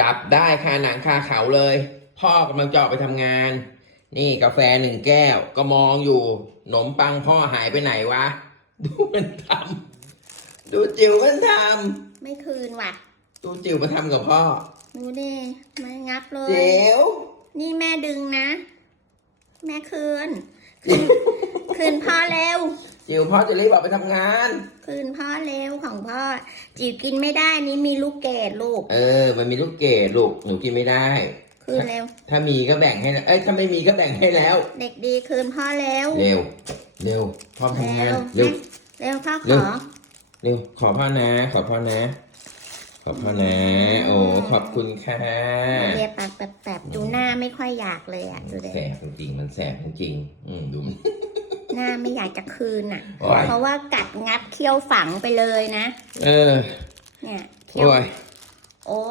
จับได้คาหนังคาเขาเลย พ่อกำลังจะออกไปทำงาน นี่กาแฟหนึ่งแก้วก็มองอยู่ขนมปังพ่อหายไปไหนวะ ดูมันทำดูจิ๋วมันทไม่คืนว่ะำดูจิ๋วมันทำกับพ่อดูดิไม่งับเลย จิ๋วนี่แม่ดึงนะ แม่คืน คืน คืนพ่อเร็ว จิ๋วพ่อจะรีบออกไปทำงาน คืนพ่อเร็วของพ่อจีบกินไม่ได้นี่มีลูกเกดลูก เออ มันมีลูกเกดลูกหนูกินไม่ได้ คืนเร็ว ถ้ามีก็แบ่งให้นะเอ้ยถ้าไม่มีก็แบ่งให้แล้ว เด็กดีคืนพ่อเร็วเร็ว เร็วพ่อทำงานเร็เร็ววเร็วพ่อขเร็ว อ เร็วขอพ่อนะ ขอพ่อนะ ขอพ่อนะ โอ้ขอบคุณค่ะเรียปากแบบๆดูหน้าไม่ค่อยอยากเลยอะดูเด็ แสบจริงๆมันแสบจริงๆอืมดูมัน หน้าไม่อยากจะคืนอะ โอ้ย เพราะว่ากัดงับเคี้ยวฝังไปเลยนะ เออเนี่ยเคี้ยวโอ้ย โอ้